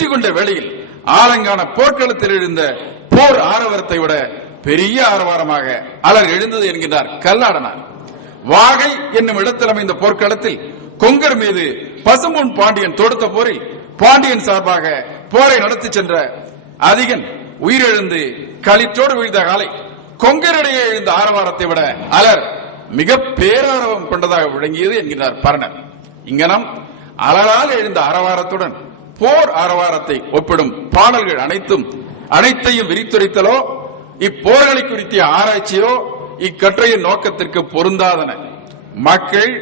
வெற்றி கொண்ட வேளையில் ஆலங்கான போர்க்களத்தில் எழுந்த போர் ஆரவாரத்தை விட பெரிய ஆரவாரமாக அலர் எழுந்தது என்கின்றார் கல்லாடனார். வாகை என்னும் இடத்தில் அமைந்த போர்க்களத்தில் கொங்கர் மீது பசும்பொன் பாண்டியன் தொடுத்த போரில் பாண்டியன் சார்பாக போரை நடத்தி சென்ற அதிகன் உயிரிழந்து களிற்றோடு வீழ்ந்த காலை கொங்கரிடையே எழுந்த ஆரவாரத்தை விட அலர் மிக பேராரவம் கொண்டதாக விளங்கியது என்கிறார் பரணர். இங்கனம் அலரால் எழுந்த ஆரவாரத்துடன் போர் ஆரவாரத்தை ஒப்பிடும் பாடல்கள் அனைத்தையும் விரித்துரைத்தலோ இப்போர்களை குறித்த ஆராய்ச்சியோ இக்கட்டுரையின் நோக்கத்திற்கு பொருந்தாதன. மக்கள்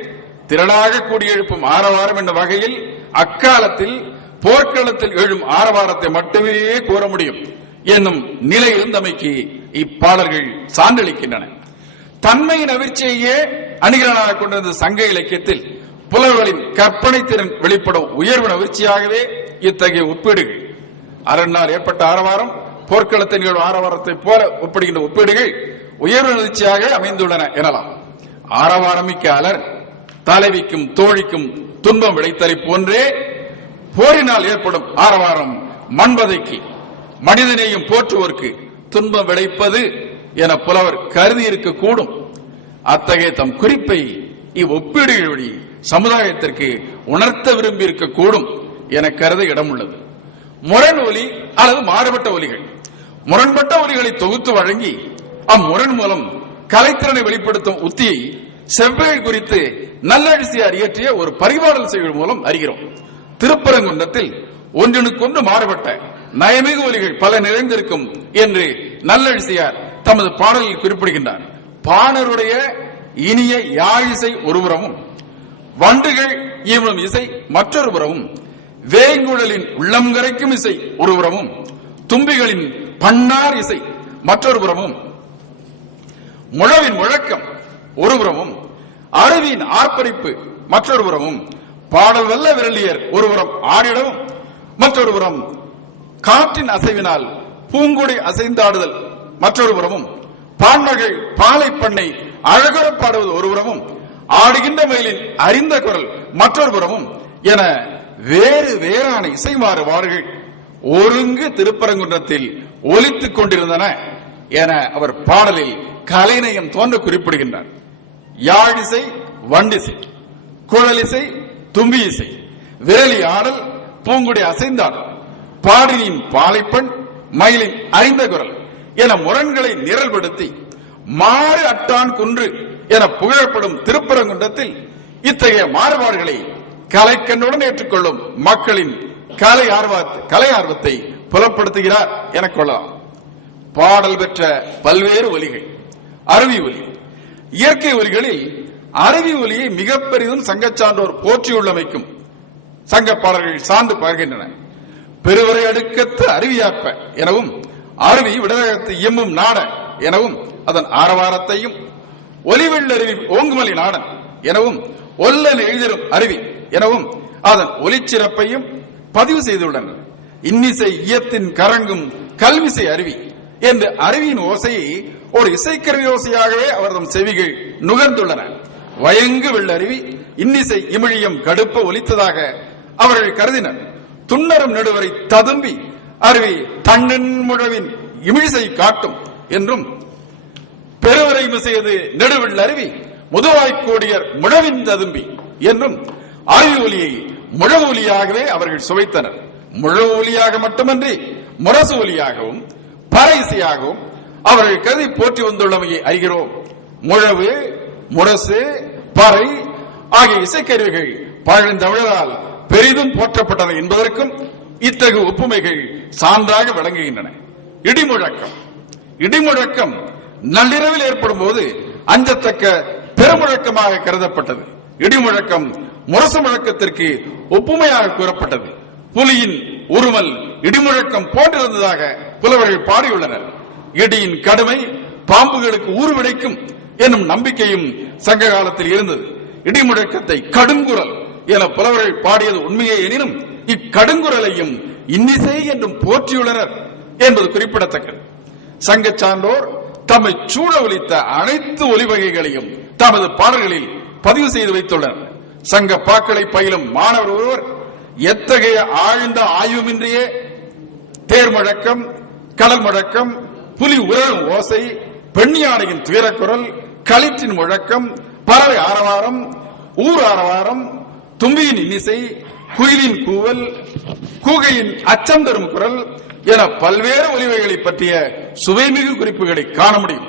திரளாக கூடியெழுப்பும் ஆரவாரம் என்ற வகையில் அக்காலத்தில் போர்க்களத்தில் எழும் ஆரவாரத்தை மட்டுமே கூற முடியும் என்னும் நிலை இருந்தமைக்கு இப்பாடல்கள் சான்றளிக்கின்றன. தன்மையின் அவிர்ச்சியையே அணிகலனாக கொண்டிருந்த சங்க இலக்கியத்தில் புலவர்களின் கற்பனை திறன் வெளிப்படும் உயர்வு அவிர்ச்சியாகவே இத்தகைய ஒப்பீடுகள். அரண்னால் ஏற்பட்ட ஆரவாரம் போர்க்களத்தில் நிகழும் ஆரவாரத்தை போல ஒப்பிடுகின்ற ஒப்பீடுகள் உயர்வு நிகழ்ச்சியாக அமைந்துள்ளன எனலாம். ஆரவாரமிக்க அலர் தலைவிக்கும் தோழிக்கும் துன்பம் விளைத்தலை போன்றே போரினால் ஏற்படும் ஆரவாரம் மண்பதைக்கு மனிதனையும் போற்றுவோருக்கு துன்பம் விளைப்பது என புலவர் கருதி இருக்கக்கூடும். அத்தகைய தம் குறிப்பை இவ்வொப்பீடுகள் வழி சமுதாயத்திற்கு உணர்த்த விரும்பி இருக்கக்கூடும் என கருத இடம் உள்ளது. முரண் ஒலி அல்லது மாறுபட்ட ஒலிகள். முரண்பட்ட ஒலிகளை தொகுத்து வழங்கி அம்முரண் மூலம் கலைத்திறனை வெளிப்படுத்தும் உத்தியை செவ்வேள் குறித்து நல்லழிசியார் இயற்றிய ஒரு பரிபாடல் செய்வதன் மூலம் அறிகிறோம். திருப்பரங்குன்றத்தில் ஒன்றுக்கொன்று மாறுபட்ட நயமிகு ஒலிகள் பல நிறைந்திருக்கும் என்று நல்லழிசியார் தமது பாடலில் குறிப்பிடுகின்றார். பாணருடைய இனிய யாழிசை ஒருபுறமும் வண்டுகள் ஈவனும் இசை மற்றொரு புறமும் வேங்குழலின் உள்ளம் கரைக்கும் இசை ஒருபுறமும் தும்பிகளின் பண்ணார் இசை மற்றொரு புறமும் முழவின் முழக்கம் ஒருபுறமும் அருவியின் ஆர்ப்பரிப்பு மற்றொரு புறமும் பாடல் வல்ல விரலியர் ஒருபுறம் ஆடிடவும் மற்றொரு புறம் காற்றின் அசைவினால் பூங்குடை அசைந்தாடுதல் மற்றொரு புறமும் பான்மகள் பாலை பண்ணை அழகுற பாடுவது ஒருபுறமும் ஆடுகின்ற மயிலின் அறிந்த குரல் மற்றொரு புறமும் என வேறு வேறான இசை மாறுபாடுகள் ஒருங்கு திருப்பரங்குன்றத்தில் ஒலித்துக் கொண்டிருந்தன என அவர் பாடலில் கலைநயம் தோன்ற குறிப்பிடுகின்றார். யாழிசை வண்டிசை, குழலிசை, தும்பி இசை, விரலி ஆடல், பூங்குடி அசைந்தாடல், பாடினின் பாலைப்பண், மயிலின் அறிந்த குரல் என முரண்களை நிரல்படுத்தி மாறு அட்டான் குன்று என புகழப்படும் திருப்பரங்குன்றத்தில் இத்தகைய மாறுபாடுகளை கலைக்கண்ணுடன் ஏற்றுக்கொள்ளும் மக்களின் கலை ஆர்வத்தை புலப்படுத்துகிறார் என கொள்ளலாம். பாடல் பெற்ற பல்வேறு ஒலிகள். அருவி ஒலி. இயற்கை ஒலிகளில் அருவி ஒலியை மிக பெரிதும் சங்கச்சான்றோர் போற்றியுள்ளமைக்கும் சங்க பாடல்கள் சார்ந்து பார்க்கின்றன. பெருவரை அடுக்கத்து அருவியாப்ப எனவும் அருவி விடகத்து இயம்பும் நாட எனவும் அதன் ஆரவாரத்தையும் ஒலிவெள்ளருவி ஓங்குமலை நாடன் எனவும் ஒல்லன் எழுதிரும் அருவி எனவும் அதன் ஒலிச்சிறப்பையும் பதிவு செய்துள்ளனர். இன்னிசை இயத்தின் கரங்கும் கல்விசை அருவி என்ற அருவியின் ஓசையை ஒரு இசைக்கருவி ஓசையாகவே அவரது செவிகள் நுகர்ந்துள்ளன. வயங்கு வெள்ளருவி இன்னிசை இமிழியம் கடுப்ப ஒலித்ததாக அவர்கள் கருதினர். துண்ணரும் நடுவரை ததும்பி அருவி தன்னன் முழவின் இமிழிசை காட்டும் என்றும் பெருவரை மிசையது நெடுவெள்ள அருவி முதுவாய்க்கோடியர் முழவின் ததும்பி என்றும் அருவி ஒலியை முழவு ஒலியாகவே அவர்கள் சுவைத்தனர். முழவு ஒலியாக மட்டுமன்றி முரசு ஒலியாகவும் பறைசையாகவும் அவர்கள் கருதி போற்றி வந்துள்ளமையை அறிகிறோம். முழவு, முரசு, பறை ஆகிய இசைக்கருவிகள் பழந்தமிழரால் பெரிதும் போற்றப்பட்டன என்பதற்கும் இத்தகைய ஒப்புமைகள் சான்றாக விளங்குகின்றன. இடிமுழக்கம். இடிமுழக்கம் நள்ளிரவில் ஏற்படும் போது அஞ்சத்தக்க பெருமுழக்கமாக கருதப்பட்டது. இடிமுழக்கம் முரசு முழக்கத்திற்கு ஒப்புமையாக கூறப்பட்டது. புலியின் உருமல் இடிமுழக்கம் போன்றிருந்ததாக புலவர்கள் பாடியுள்ளனர். இடியின் கடுமை பாம்புகளுக்கு ஊறுவிடைக்கும் என்னும் நம்பிக்கையும் சங்க காலத்தில் இருந்தது. இடிமுழக்கத்தை கடுங்குரல் என புலவர்கள் பாடியது உண்மையே எனினும் இக்கடுங்குரலையும் இன்னிசை என்றும் போற்றியுள்ளனர் என்பது குறிப்பிடத்தக்கது. சங்க சான்றோர் தம்மை சூழ ஒலித்த அனைத்து ஒலி வகைகளையும் தமது பாடல்களில் பதிவு செய்து வைத்துள்ளனர். சங்க பாக்களை பயிலும் மாணவர் ஒருவர் எத்தகைய ஆழ்ந்த ஆய்வுமின்றியே தேர் முழக்கம், கடல் முழக்கம், புலி உரளும் ஓசை, பெண் யானையின் துயரக்குரல், களிற்றின் முழக்கம், பறவை ஆரவாரம், ஊர் ஆரவாரம், தும்பியின் இன்னிசை, குயிலின் கூவல், கூகையின் அச்சம் தரும் குரல் என பல்வேறு ஒலிவைகளை பற்றிய சுவைமிகு குறிப்புகளை காண முடியும்.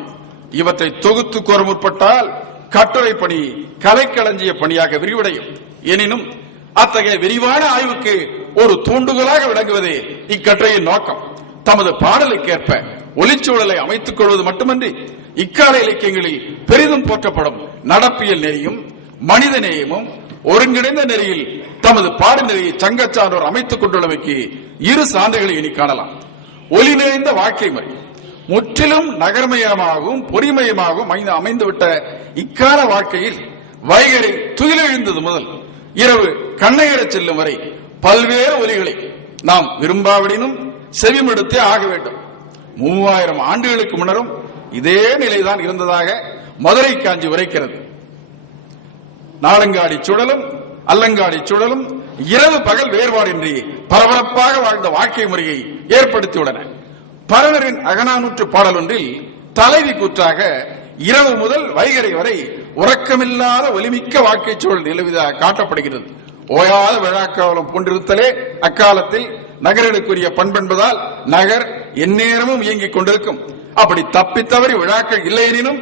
இவற்றை தொகுத்து கூற முற்பட்டால் கட்டுரை பணி கலைக்களஞ்சிய பணியாக விரிவடையும். எனினும் அத்தகைய விரிவான ஆய்வுக்கு ஒரு தூண்டுகோலாக விளங்குவதே இக்கட்டுரையின் நோக்கம். தமது பாடலுக்கேற்ப ஒலிச்சூழலை அமைத்துக் கொள்வது மட்டுமன்றி இக்கால இலக்கியங்களில் பெரிதும் போற்றப்படும் நடப்பியல் நெறியும் மனித நேயமும் ஒருங்கிணைந்த நெறியில் தமது பாடநெறியை சங்கச்சான்றோர் அமைத்துக் கொண்டுள்ளமைக்கு இரு சான்றுகளை இனி காணலாம். ஒலி நிறைந்த வாழ்க்கை முறை முற்றிலும் நகர்மயமாகவும் பொறிமயமாகவும் அமைந்துவிட்ட இக்கால வாழ்க்கையில் வைகரை துயிலெழுந்தது முதல் இரவு கண்ணையிடச் செல்லும் வரை பல்வேறு ஒலிகளை நாம் விரும்பாவிடனும் செவிமடுத்தே ஆக வேண்டும். 3000 ஆண்டுகளுக்கு முன்னரும் இதே நிலைதான் இருந்ததாக மதுரை காஞ்சி உரைக்கிறது. நாளங்காடி சுழலும் அல்லங்காடி சுழலும் இரவு பகல் வேறுபாடின்றி பரபரப்பாக வாழ்ந்த வாழ்க்கை முறையை ஏற்படுத்தியுள்ளன. பரவரின் அகநானூற்று பாடல் ஒன்றில் தலைவி கூற்றாக இரவு முதல் வைகரை வரை உறக்கமில்லாத ஒலிமிக்க வாழ்க்கை சூழல் நிலவிதாக காட்டப்படுகிறது. ஓயாத விழாக்காவலம் போன்றிருத்தலே அக்காலத்தில் நகர்களுக்குரிய பண்பென்பதால் நகர் எந்நேரமும் இயங்கிக் கொண்டிருக்கும். அப்படி தப்பித்தவறி விழாக்கள் இல்லையெனினும்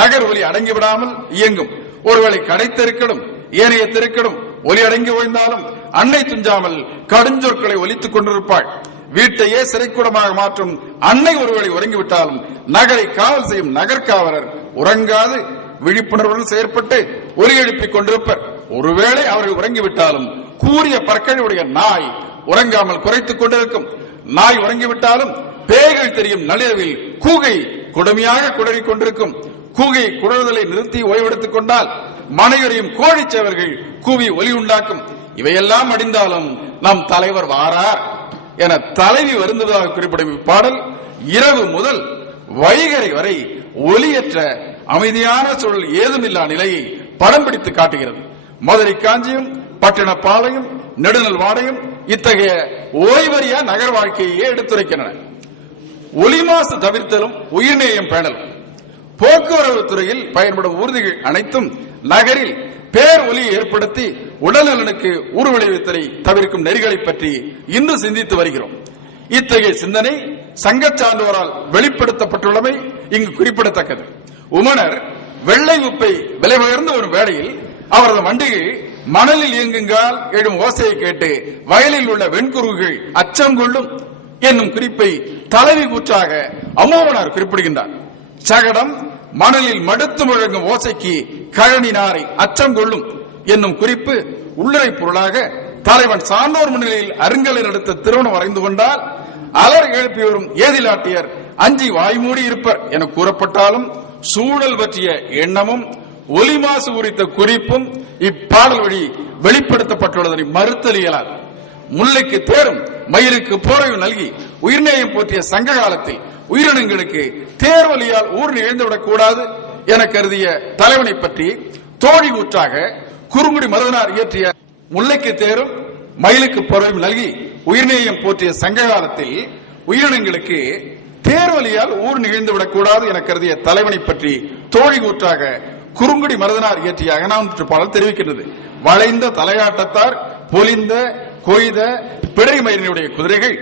நகர் ஒலி அடங்கிவிடாமல் இயங்கும். ஒருவேளை கடை தெருக்களும் ஏனைய தெருக்களும் ஒலி அடங்கி ஓய்ந்தாலும் அன்னை துஞ்சாமல் கடுஞ்சொற்களை ஒலித்துக் கொண்டிருப்பாள். வீட்டையே சிறைக்கூடமாக மாற்றும் அன்னை ஒருவேளை உறங்கிவிட்டாலும் நகரை காவல் செய்யும் நகர்காவலர் உறங்காது விழிப்புணர்வுடன் செயற்பட்டு ஒலி எழுப்பிக் கொண்டிருப்பர். ஒருவேளை அவர்கள் உறங்கிவிட்டாலும் கூறிய பற்களுடைய நாய் உறங்காமல் குறைத்துக் கொண்டிருக்கும். நாய் உறங்கிவிட்டாலும் பேய்கள் தெரியும் நள்ளிரவில் கூகை கொடுமையாக குடறிக் கொண்டிருக்கும். கூகை குடறுதலை நிறுத்தி ஓய்வெடுத்துக் கொண்டால் மனைவரையும் கோழிச்சேவர்கள் கூவி ஒலி உண்டாக்கும். இவையெல்லாம் அடிந்தாலும் நம் தலைவர் வாரார் என தலைவி வருந்துவதாக குறிப்பிடும் இப்பாடல் இரவு முதல் வைகரை வரை ஒலியற்ற அமைதியான சூழல் ஏதுமில்லா நிலையை படம் பிடித்து காட்டுகிறது. மதுரை காஞ்சியும் பட்டினப்பாளையும் நெடுநல் வாடையும் இத்தகைய ஓய்வறியா நகர் வாழ்க்கையே எடுத்துரைக்கின்றன. ஒலி மாசு தவிர்த்தலும் உயிர்நேயம் பேணலும் போக்குவரத்து துறையில் பயன்படும் ஊர்திகள் அனைத்தும் நகரில் பேர் ஒலியை ஏற்படுத்தி உடல் நலனுக்கு ஊர்விளைவித்தலை தவிர்க்கும் நெறிகளை பற்றி இன்று சிந்தித்து வருகிறோம். இத்தகைய சிந்தனை சங்கச் சான்றோரால் வெளிப்படுத்தப்பட்டுள்ளமை இங்கு குறிப்பிடத்தக்கது. உமனர் வெள்ளை உப்பை விலை உயர்ந்து வரும் வேளையில் அவரது வண்டிகை மணலில் இயங்குங்கால் எழும் ஓசையை கேட்டு வயலில் உள்ள வெண்குருகுகள் அச்சம் கொள்ளும் என்னும் குறிப்பை தலைவி கூற்றாக அமோகனார் குறிப்பிடுகின்றார். சகடம் மணலில் மடுத்து முழங்கும் ஓசைக்கு கழனினாரை அச்சம் கொள்ளும் என்னும் குறிப்பு உள்ளுரை பொருளாக தலைவன் சான்றோர் முன்னிலையில் அருங்கலை நடத்த திருமணம் வரைந்து கொண்டால் அலர் எழுப்பி வரும் ஏதிலாட்டியர் அஞ்சி வாய்மூடி இருப்பர் என கூறப்பட்டாலும் சூழல் பற்றிய எண்ணமும் ஒலி மாசு குறித்த குறிப்பும் இப்பாடல் வழி வெளிப்படுத்தப்பட்டுள்ளதை மறுத்தல் இயலாது. முல்லைக்கு தேரும் மயிலுக்கு போரையும் நல்கி உயிர்நேயம் போற்றிய சங்க காலத்தில் உயிரினங்களுக்கு தேர்வலியால் ஊர் நிகழ்ந்துவிடக் கூடாது என கருதிய தலைவனை பற்றி தோழி ஊற்றாக குறுங்குடி மருதனார் இயற்றிய முல்லைக்கு தேரும் மயிலுக்கு போரையும் நல்கி உயிர்நேயம் போற்றிய சங்க காலத்தில் உயிரினங்களுக்கு தேர்வலியால் ஊர் நிகழ்ந்துவிடக் கூடாது என கருதிய தலைவனை பற்றி தோழி ஊற்றாக குறுங்குடி மருதனார் இயற்றிய அகநானூற்று பாடல் தெரிவிக்கின்றது. வளைந்த தலையாட்டத்தார் பொலிந்த கொய்த பிடை மயிலினுடைய குதிரைகள்